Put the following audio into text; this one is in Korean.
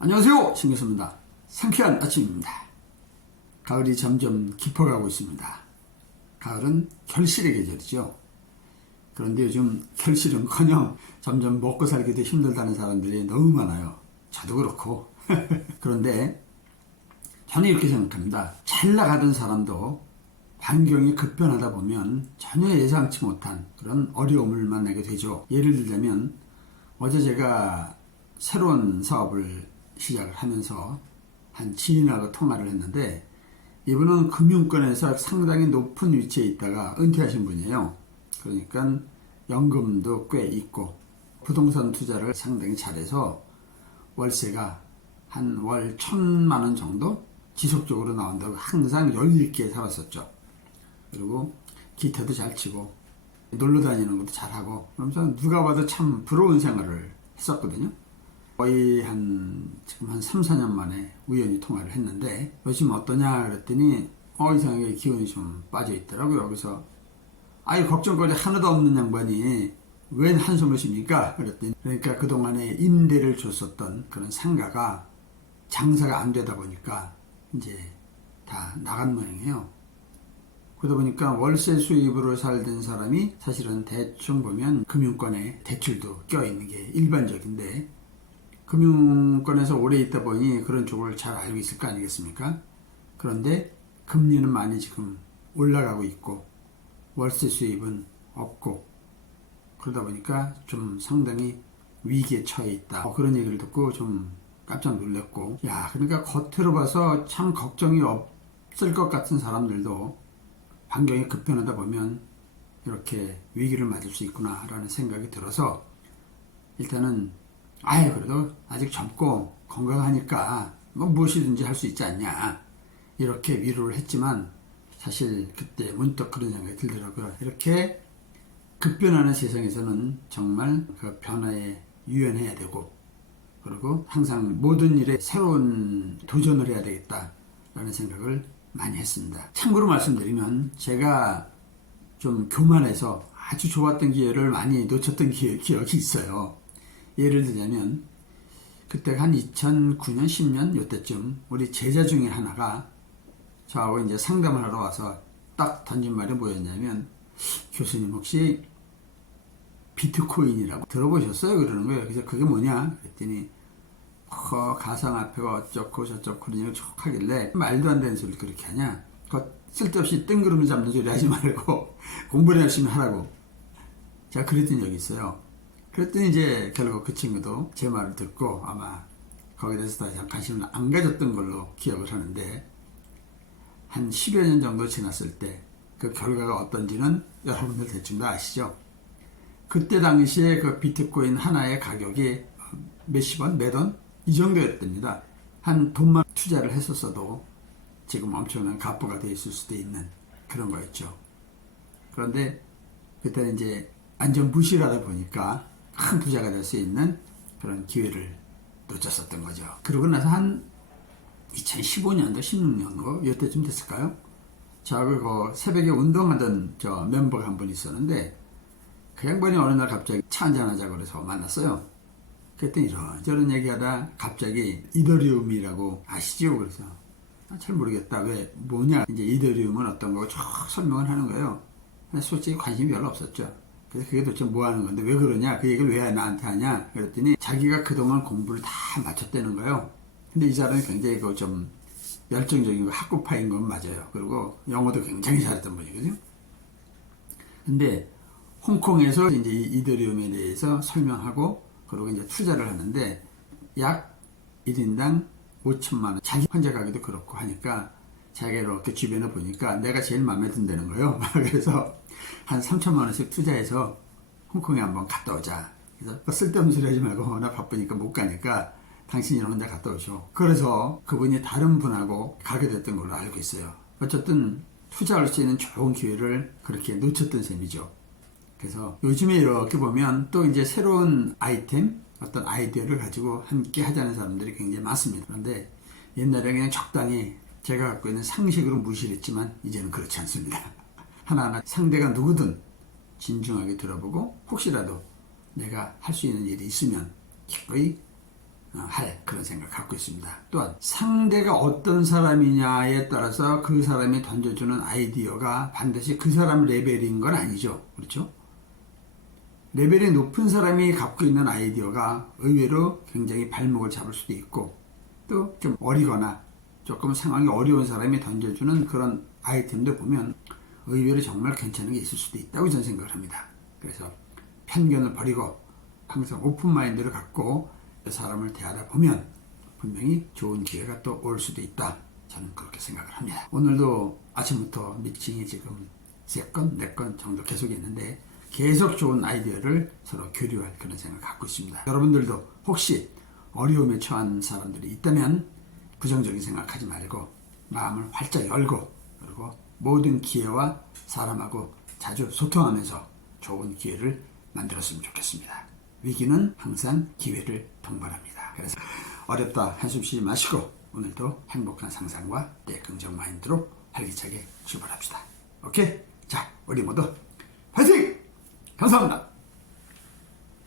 안녕하세요, 신교수입니다. 상쾌한 아침입니다. 가을이 점점 깊어가고 있습니다. 가을은 결실의 계절이죠. 그런데 요즘 결실은커녕 점점 먹고 살기도 힘들다는 사람들이 너무 많아요. 저도 그렇고. 그런데 저는 이렇게 생각합니다. 잘 나가던 사람도 환경이 급변하다 보면 전혀 예상치 못한 그런 어려움을 만나게 되죠. 예를 들자면 어제 제가 새로운 사업을 시작을 하면서 한 지인하고 통화를 했는데, 이분은 금융권에서 상당히 높은 위치에 있다가 은퇴하신 분이에요. 그러니까 연금도 꽤 있고 부동산 투자를 상당히 잘해서 월세가 한 월 1,000만 원 정도 지속적으로 나온다고 항상 여유있게 살았었죠. 그리고 기타도 잘 치고 놀러 다니는 것도 잘하고, 그러면서 누가 봐도 참 부러운 생활을 했었거든요. 거의 지금 한 3, 4년 만에 우연히 통화를 했는데, 요즘 어떠냐 그랬더니 이상하게 기운이 좀 빠져 있더라고요. 그래서 걱정거리 하나도 없는 양반이 웬 한숨을 쉽니까? 그랬더니, 그러니까 그동안에 임대를 줬었던 그런 상가가 장사가 안 되다 보니까 이제 다 나간 모양이에요. 그러다 보니까 월세 수입으로 살던 사람이 사실은 대충 보면 금융권에 대출도 껴있는 게 일반적인데, 금융권에서 오래 있다 보니 그런 쪽을 잘 알고 있을 거 아니겠습니까? 그런데 금리는 많이 지금 올라가고 있고 월세 수입은 없고, 그러다 보니까 좀 상당히 위기에 처해 있다. 그런 얘기를 듣고 좀 깜짝 놀랐고, 그러니까 겉으로 봐서 참 걱정이 없을 것 같은 사람들도 환경이 급변하다 보면 이렇게 위기를 맞을 수 있구나라는 생각이 들어서, 일단은 그래도 아직 젊고 건강하니까 무엇이든지 할 수 있지 않냐, 이렇게 위로를 했지만, 사실 그때 문득 그런 생각이 들더라고요. 이렇게 급변하는 세상에서는 정말 그 변화에 유연해야 되고, 그리고 항상 모든 일에 새로운 도전을 해야 되겠다라는 생각을 많이 했습니다. 참고로 말씀드리면, 제가 좀 교만해서 아주 좋았던 기회를 많이 놓쳤던 기억이 있어요. 예를 들자면, 그때가 한 2009년, 10년 요때쯤 우리 제자 중에 하나가 저하고 이제 상담을 하러 와서 딱 던진 말이 뭐였냐면, 교수님 혹시 비트코인이라고 들어보셨어요? 그러는 거예요. 그래서 그게 뭐냐? 그랬더니 가상화폐가 어쩌고 저쩌고 그러냐고 쭉 하길래, 말도 안 되는 소리 그렇게 하냐? 쓸데없이 뜬구름 잡는 소리 하지 말고 공부를 열심히 하라고 제가 그랬던 적이 있어요. 그랬더니 이제 결국 그 친구도 제 말을 듣고 아마 거기에 대해서 더 이상 관심을 안 가졌던 걸로 기억을 하는데, 한 10여 년 정도 지났을 때 그 결과가 어떤지는 여러분들 대충 다 아시죠? 그때 당시에 그 비트코인 하나의 가격이 몇십 원, 몇 원? 이 정도였답니다. 한 돈만 투자를 했었어도 지금 엄청난 가부가 돼 있을 수도 있는 그런 거였죠. 그런데 그때는 이제 완전 무시를 하다 보니까 큰 부자가 될 수 있는 그런 기회를 놓쳤었던 거죠. 그러고 나서 한 2015년도, 16년도 이때쯤 됐을까요? 저하고 새벽에 운동하던 저 멤버가 한 분 있었는데, 그 양반이 어느 날 갑자기 차 한잔하자고 그래서 만났어요. 그랬더니 이런저런 얘기하다 갑자기 이더리움이라고 아시죠? 그래서 잘 모르겠다. 왜 뭐냐? 이제 이더리움은 어떤 거고 쭉 설명을 하는 거예요. 솔직히 관심이 별로 없었죠. 그래서 그게 도대체 뭐 하는 건데 왜 그러냐? 그 얘기를 왜 나한테 하냐? 그랬더니 자기가 그동안 공부를 다 마쳤다는 거예요. 근데 이 사람이 굉장히 좀 열정적인 학구파인 건 맞아요. 그리고 영어도 굉장히 잘했던 분이거든요. 근데 홍콩에서 이제 이더리움에 대해서 설명하고, 그리고 이제 투자를 하는데 약 1인당 5천만 원. 자기 혼자 가기도 그렇고 하니까 자기가 이렇게 주변에 보니까 내가 제일 마음에 든다는 거예요. 그래서 한 3천만 원씩 투자해서 홍콩에 한번 갔다 오자. 그래서 쓸데없는 소리 하지 말고 나 바쁘니까 못 가니까 당신이 혼자 갔다 오셔. 그래서 그분이 다른 분하고 가게 됐던 걸로 알고 있어요. 어쨌든 투자할 수 있는 좋은 기회를 그렇게 놓쳤던 셈이죠. 그래서 요즘에 이렇게 보면 또 이제 새로운 아이템, 어떤 아이디어를 가지고 함께 하자는 사람들이 굉장히 많습니다. 그런데 옛날에 그냥 적당히 제가 갖고 있는 상식으로 무시를 했지만 이제는 그렇지 않습니다. 하나하나 상대가 누구든 진중하게 들어보고, 혹시라도 내가 할 수 있는 일이 있으면 기꺼이 할 그런 생각 갖고 있습니다. 또한 상대가 어떤 사람이냐에 따라서 그 사람이 던져주는 아이디어가 반드시 그 사람 레벨인 건 아니죠. 그렇죠? 레벨이 높은 사람이 갖고 있는 아이디어가 의외로 굉장히 발목을 잡을 수도 있고 또 좀 어리거나 조금 상황이 어려운 사람이 던져주는 그런 아이템도 보면 의외로 정말 괜찮은 게 있을 수도 있다고 저는 생각을 합니다. 그래서 편견을 버리고 항상 오픈마인드를 갖고 사람을 대하다 보면 분명히 좋은 기회가 또 올 수도 있다. 저는 그렇게 생각을 합니다. 오늘도 아침부터 미팅이 지금 3건, 4건 정도 계속 있는데 계속 좋은 아이디어를 서로 교류할 그런 생각을 갖고 있습니다. 여러분들도 혹시 어려움에 처한 사람들이 있다면 부정적인 생각하지 말고 마음을 활짝 열고 그리고 모든 기회와 사람하고 자주 소통하면서 좋은 기회를 만들었으면 좋겠습니다. 위기는 항상 기회를 동반합니다. 그래서 어렵다 한숨 쉬지 마시고 오늘도 행복한 상상과 내 긍정 마인드로 활기차게 출발합시다. 오케이? 자, 우리 모두 파이팅! 감사합니다.